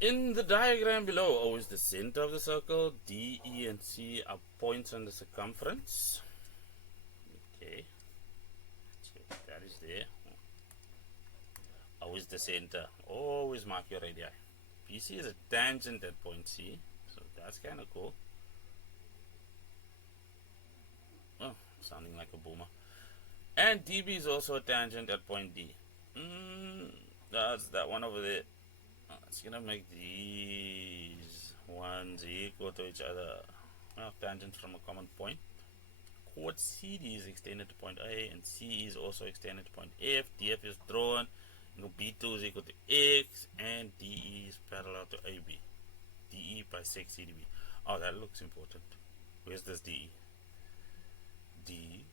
In the diagram below, O is the center of the circle, D, E, and C are points on the circumference. Okay, so that is there. O is the center. Always mark your radii. BC is a tangent at point C, so that's kind of cool. Oh, sounding like a boomer. And DB is also a tangent at point D. That's that one over there. It's gonna make these ones equal to each other. Well, tangents from a common point. Chord CD is extended to point A, and C is also extended to point F. DF is drawn. Angle B2 is equal to X, and DE is parallel to AB. DE bisects CDB. Oh, that looks important. Where's this DE? D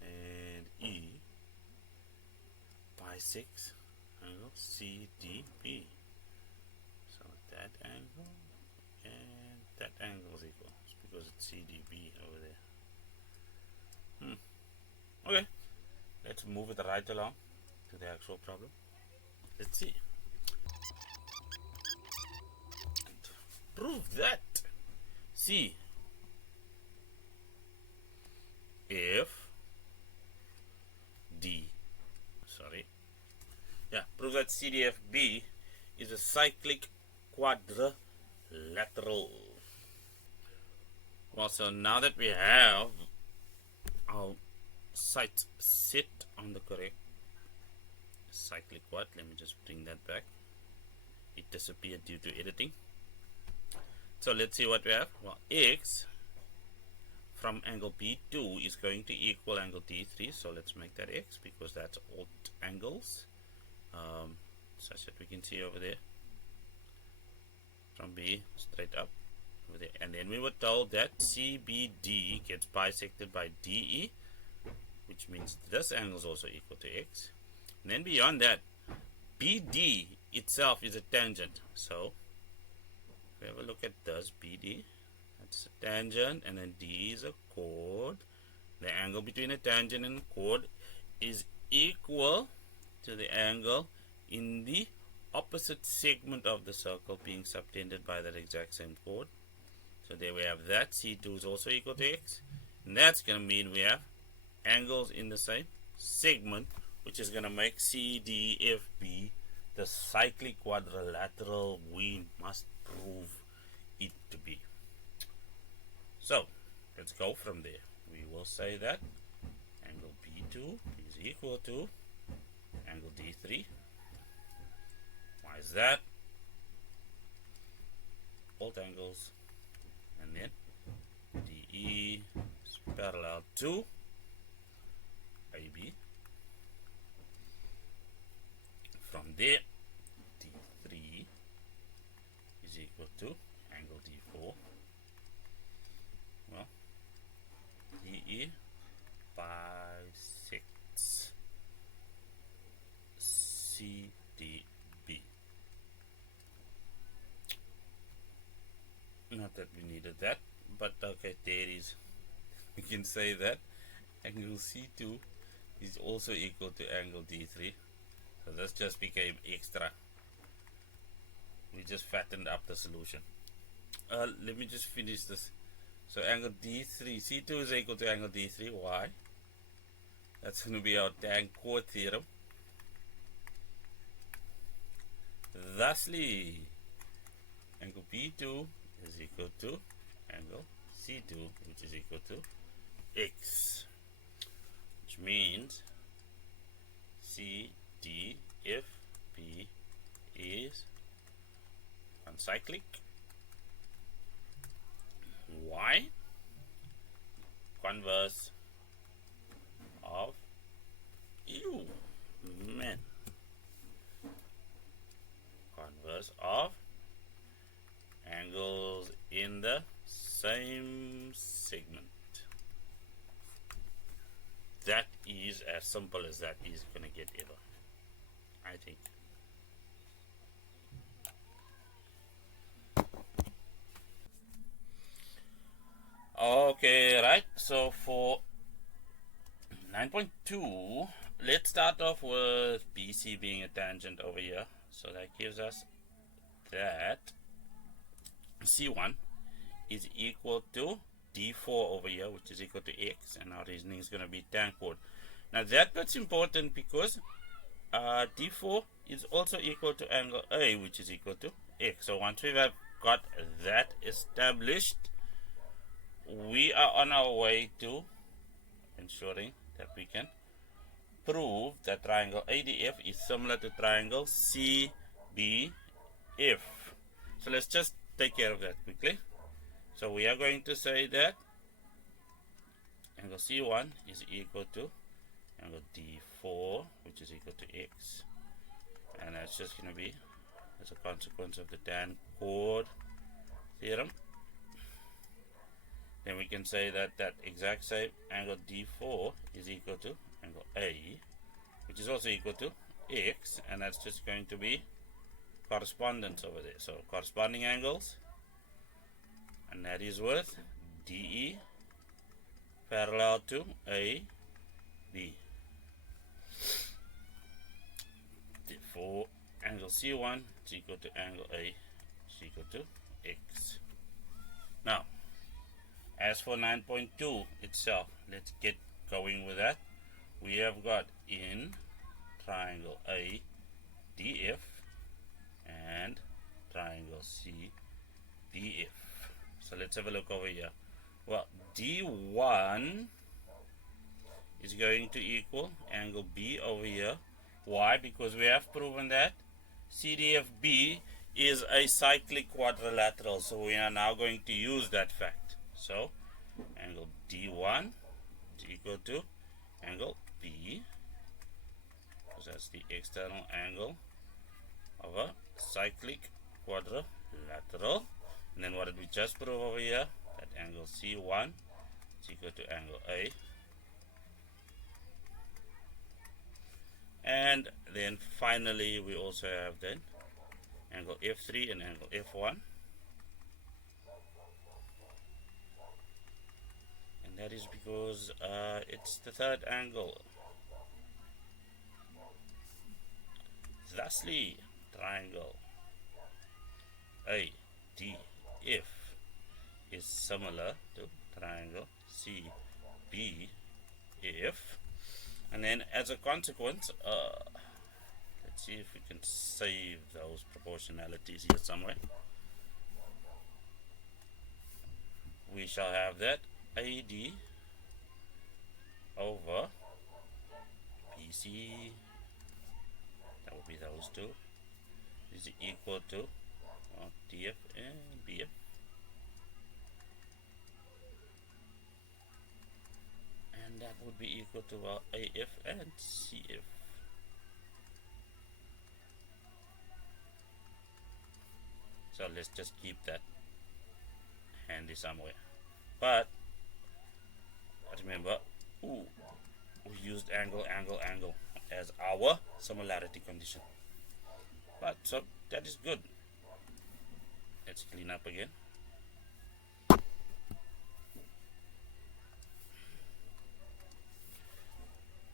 and E bisects angle CDB. So that angle and that angle is equal. It's because it's CDB over there. Okay, let's move it right along to the actual problem. Let's see. Prove that. See if D, prove that CDFB is a cyclic quadrilateral. Well, so now that we have our sights set on the correct cyclic quad, let me just bring that back. It disappeared due to editing. So let's see what we have. Well, X from angle B2 is going to equal angle D3, so let's make that X because that's alt angles, such that we can see over there from B straight up over there. And then we were told that CBD gets bisected by DE, which means this angle is also equal to X. And then beyond that, BD itself is a tangent. So if we have a look at this, BD, that's a tangent, and then D is a chord. The angle between a tangent and a chord is equal to the angle in the opposite segment of the circle being subtended by that exact same chord. So there we have that. C2 is also equal to X. And that's going to mean we have angles in the same segment, which is going to make CDFB the cyclic quadrilateral we must prove it to be. So let's go from there. We will say that angle B2 is equal to angle D3. Why is that? Alt angles, and then DE is parallel to AB. From there, D3 is equal to angle D4. Well, DE bisects CDB. Not that we needed that, but okay, there it is. We can say that angle C2 is also equal to angle D3. So this just became extra. We just fattened up the solution. Let me just finish this. So angle D3, C2 is equal to angle D3. Why? That's going to be our tang chord theorem. Thusly, angle B2 is equal to angle C2, which is equal to X, which means CDFB is uncyclic. Why? Converse of converse of angles in the same segment. That is as simple as that is going to get ever, I think. Okay, right. So for 9.2, let's start off with BC being a tangent over here. So that gives us that C1 is equal to D4 over here, which is equal to X, and our reasoning is going to be tan chord. Now that bit's important because D4 is also equal to angle A, which is equal to X. So once we have got that established, we are on our way to ensuring that we can prove that triangle ADF is similar to triangle CBF. So let's just take care of that quickly. So we are going to say that angle C1 is equal to angle D4, which is equal to X, and that's just going to be as a consequence of the tan chord theorem. Then we can say that that exact same angle D4 is equal to angle A, which is also equal to X, and that's just going to be correspondence over there. So corresponding angles, and that is with DE parallel to AB. Therefore, angle C1 is equal to angle A is equal to X. Now, as for 9.2 itself, let's get going with that. We have got in triangle ADF and triangle CBF. So let's have a look over here. Well, D1 is going to equal angle B over here. Why? Because we have proven that CDFB is a cyclic quadrilateral. So we are now going to use that fact. So angle D1 is equal to angle B, because that's the external angle of a cyclic quadrilateral. And then what did we just prove over here? That angle C1 is equal to angle A. And then finally we also have then angle F3 and angle F1. And that is because it's the third angle. Thusly, triangle ADF is similar to triangle CBF. And then as a consequence, let's see if we can save those proportionalities here somewhere. We shall have that AD over BC, that would be those two, is equal to DF and BF. And that would be equal to AF and CF. So let's just keep that handy somewhere. But remember, we used angle as our similarity condition. But so that is good. Let's clean up again.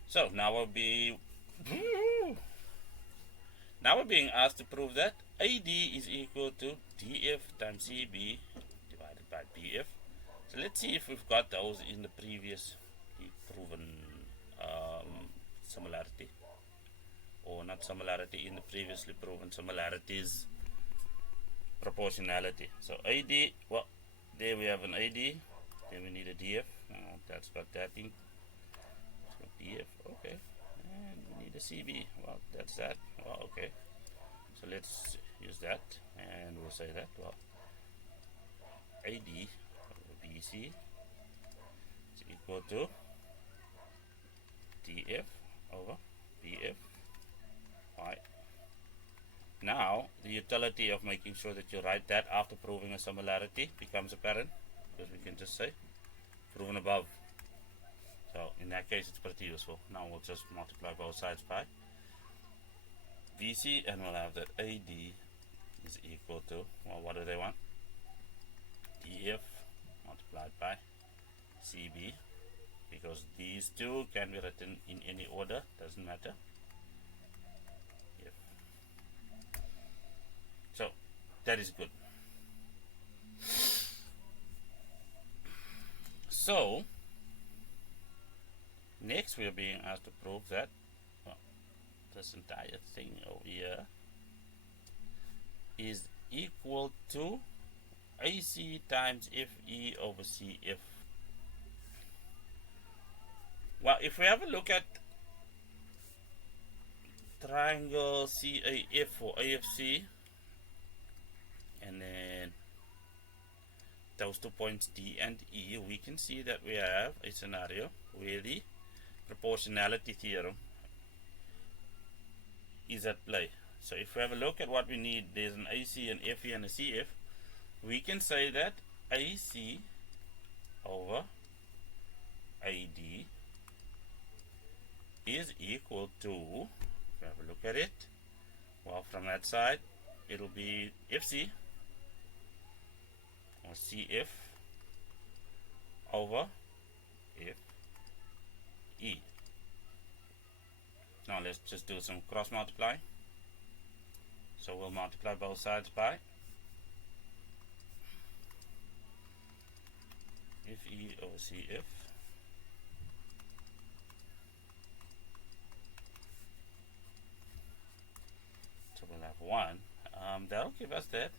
So now we're being asked to prove that AD is equal to DF times CB divided by BF. So let's see if we've got those in the previously proven similarity, or not similarity, in the previously proven similarities proportionality. So AD, well, there we have an AD, then we need a DF. That's got that in. So DF, okay, and we need a CB. Well, that's that. Well, okay. So let's use that, and we'll say that, well, AD over BC is equal to DF over BF. Right. Now, the utility of making sure that you write that after proving a similarity becomes apparent, because we can just say proven above. So in that case, it's pretty useful. Now we'll just multiply both sides by BC, and we'll have that AD is equal to, well, what do they want? DF multiplied by CB, because these two can be written in any order, doesn't matter. Yep. So that is good. So next we are being asked to prove that, well, this entire thing over here is equal to AC times FE over CF. Well, if we have a look at triangle CAF or AFC, and then those 2 points D and E, we can see that we have a scenario where the proportionality theorem is at play. So if we have a look at what we need, there's an AC, an FE, and a CF. We can say that AC over AD is equal to, if we have a look at it, well, from that side, it'll be FC or CF over FE. Now let's just do some cross multiply. So we'll multiply both sides by FE over CF. So we'll have 1. That'll give us that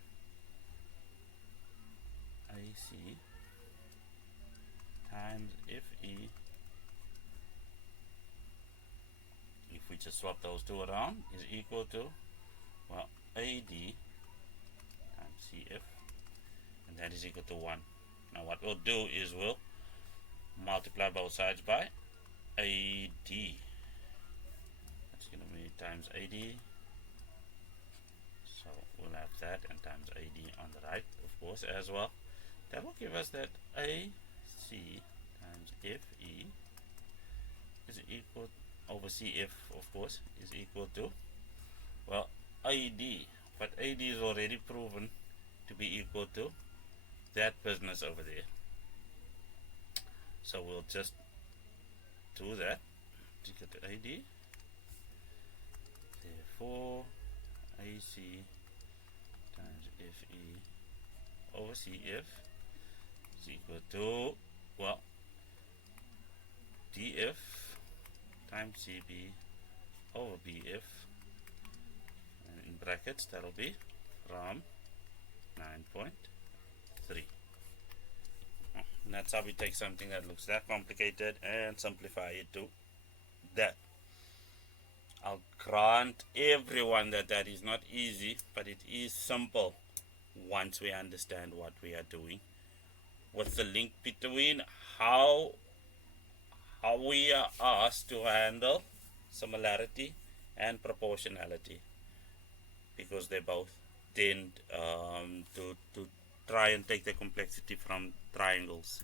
AC times FE. If we just swap those two around, is equal to, well, AD times CF, and that is equal to 1. Now what we'll do is we'll multiply both sides by AD. That's going to be times AD. So we'll have that and times AD on the right, of course, as well. That will give us that AC times FE is equal over CF, of course, is equal to, well, AD. But AD is already proven to be equal to that business over there. So we'll just do that to get the AD. Therefore, AC times FE over CF is equal to, well, DF times CB over BF, and in brackets that'll be from 9.3. And that's how we take something that looks that complicated and simplify it to that. I'll grant everyone that that is not easy, but it is simple once we understand what we are doing. What's the link between how we are asked to handle similarity and proportionality, because they both tend to try and take the complexity from triangles.